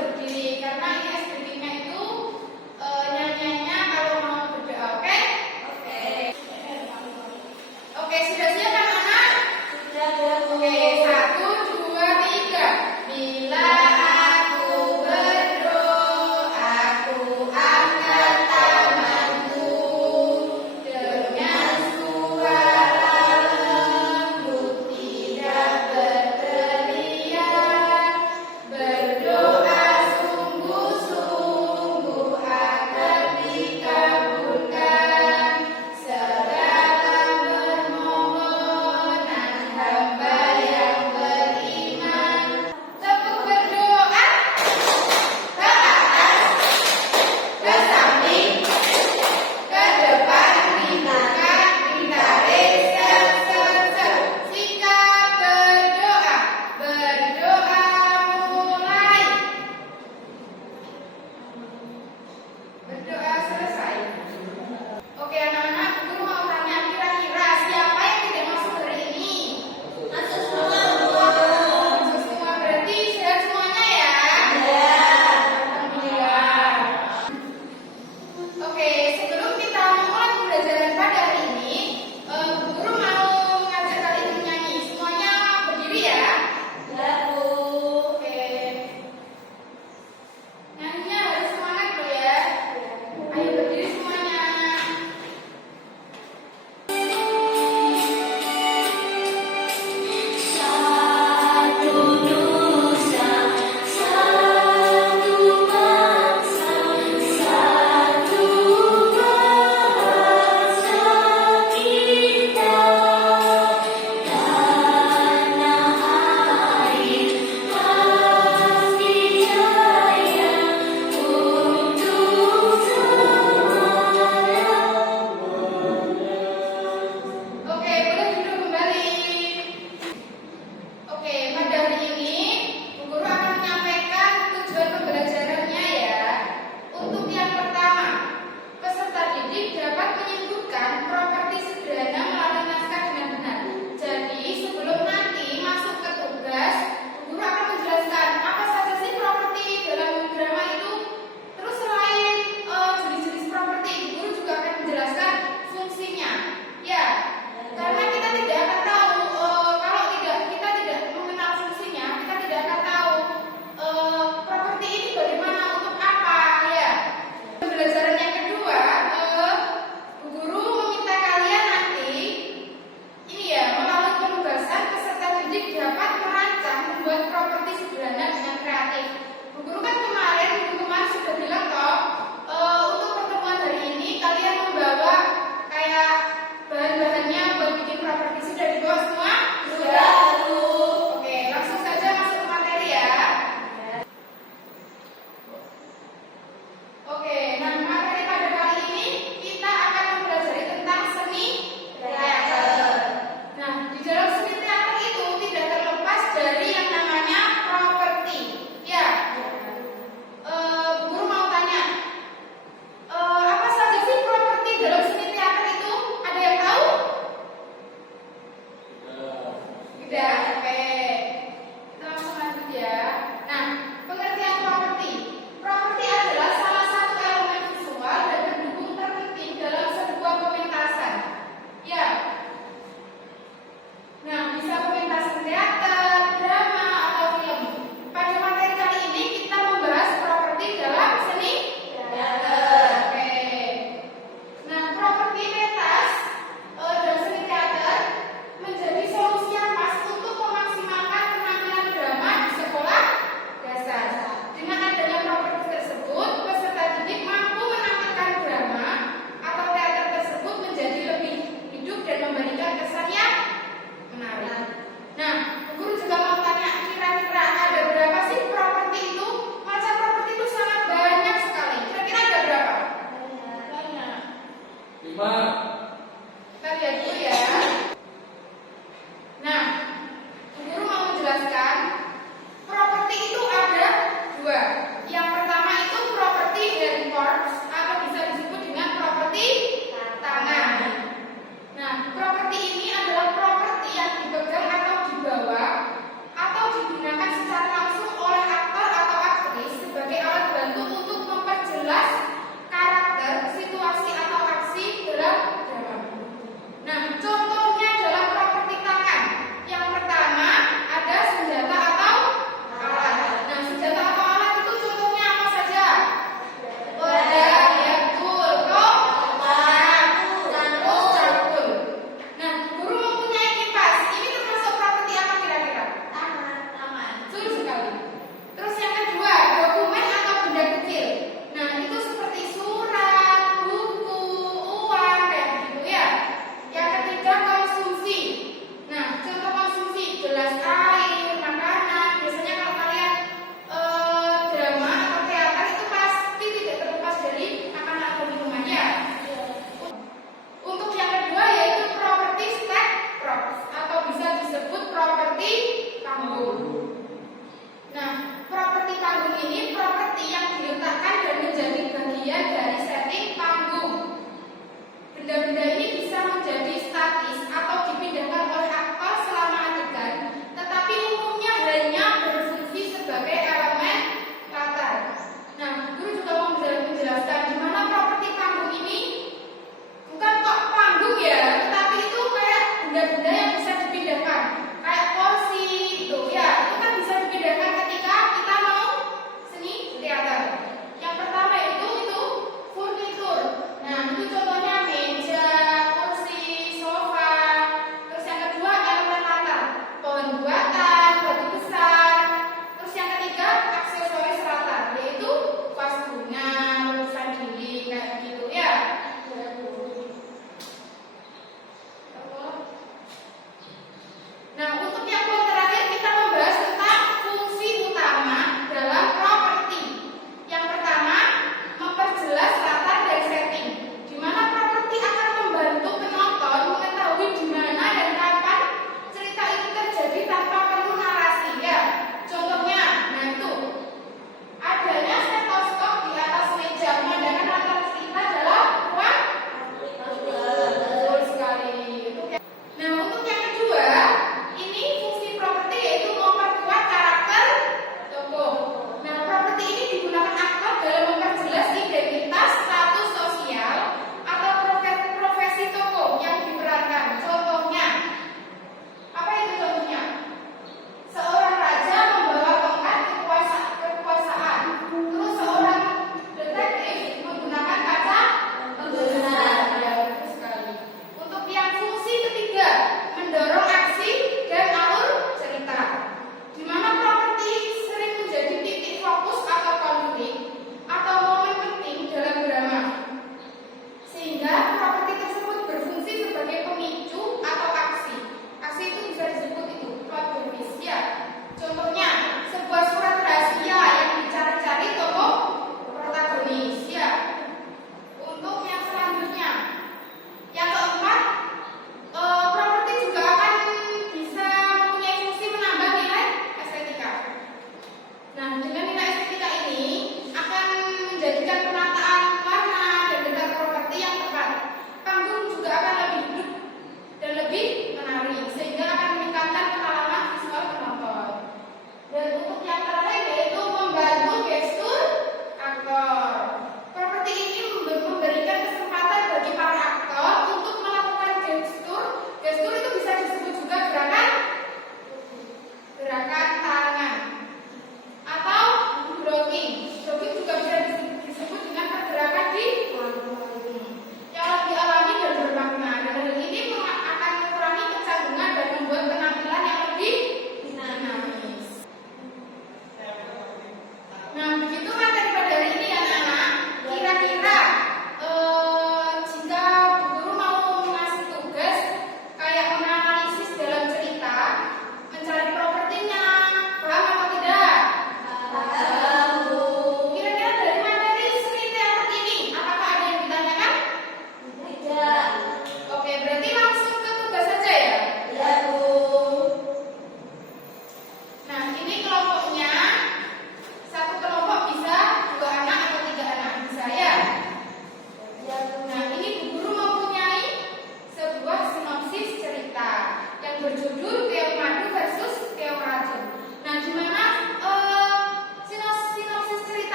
berdiri karena ini SPP-nya itu nyanyiannya kalau mau berdoa, oke? Oke, sudah siap anak-anak? Sudah. Oke, 1, 2, 3. Bila aku berdoa, aku angkat tanganku dengan suara lembut, tidak berteriak. Berdoa sungguh-sungguh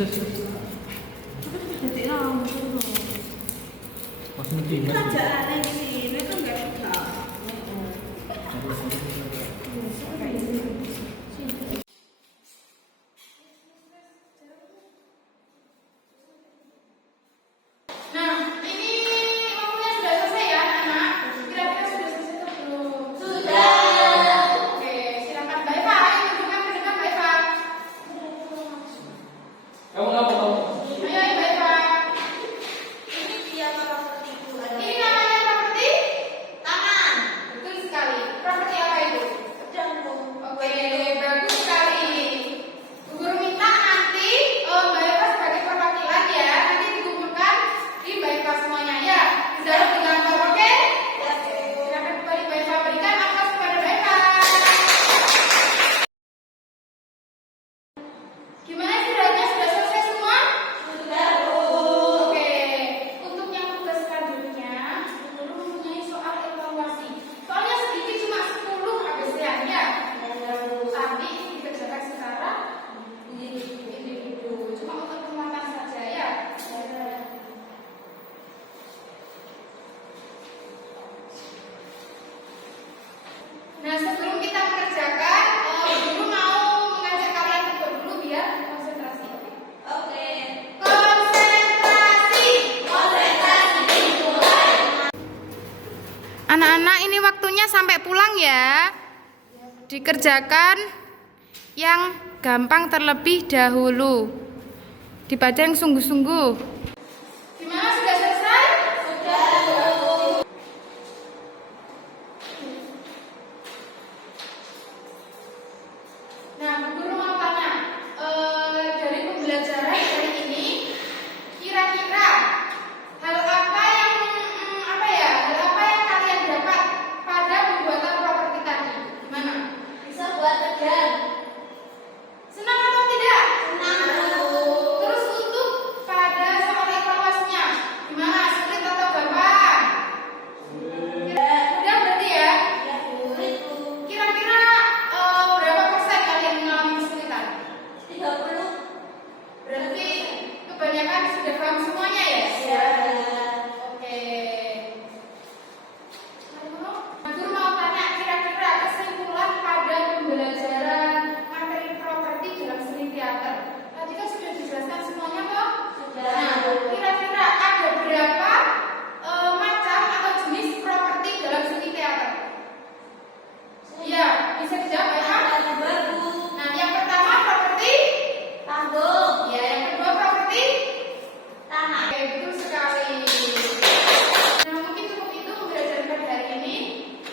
Jadi rambut. Pas nanti Kerjaannya di sini kan nggak bisa. Nah, ini waktunya sudah selesai ya, anak-anak. Kira-kira sudah selesai atau belum? Sudah. Oke, silakan Mbak Eva. Ayo tunjukkan ke depan Mbak Eva. kamu ngapa kamu? Ayo Mbak Eva. Ini dia properti itu ada. Ini namanya properti Tangan. betul sekali. Properti apa itu? Jantung. Oke, bagus sekali. Bu Guru minta nanti Mbak Eva sebagai perwakilan ya, nanti dikumpulkan di Mbak Eva semuanya ya. Dijawab dengan gambar, oke? Ya, Silakan kembali Mbak Eva, berikan aplaus kepada Mbak Eva. Gimana suratnya sudah selesai semua? sudah. Oke, untuk yang tugas selanjutnya, Guru mempunyai soal evaluasi. Soalnya sedikit cuma 10 ABC-an ya. Tapi dikerjakan secara individu. Cuma untuk penguatan saja ya. Nah, sebelum kita mengerjakan, Guru mau mengajak kalian untuk dulu biar konsentrasi. Oke. Konsentrasi. Konsentrasi dimulai. Anak-anak, ini waktunya sampai pulang ya. Dikerjakan yang gampang terlebih dahulu. Dibaca yang sungguh-sungguh. Gimana, sudah selesai? Nah, Bu Guru mau tanya, dari pembelajaran hari ini, kira-kira hal apa yang kalian dapat pada pembuatan properti tadi? Gimana? Bisa buat kerjaan. Senang atau tidak? Senang. Terus untuk pada soal evaluasinya, gimana? Sulit atau gampang? Mudah berarti ya? Ya, sulit Bu. Kira-kira berapa persen kalian mengalami kesulitan? 30. Berarti kebanyakan sudah paham semuanya ya? Ya. Oke. Guru mau tanya kira-kira kesimpulan pada pembelajaran materi properti dalam seni teater. Tadi kan sudah dijelaskan semuanya kok? Sudah. Nah, kira-kira ada berapa macam atau jenis properti dalam seni teater? Iya, bisa dijawab ya? Ada dua Bu. Nah, yang pertama properti. Panggung. Ya, yang kedua properti. Tangan. Oke, betul sekali. Nah, mungkin cukup itu pembelajaran pada hari ini.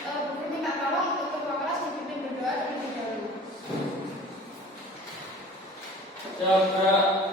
Bu Guru minta tolong untuk ketua kelas memimpin berdoa terlebih dahulu. Siap, Kak.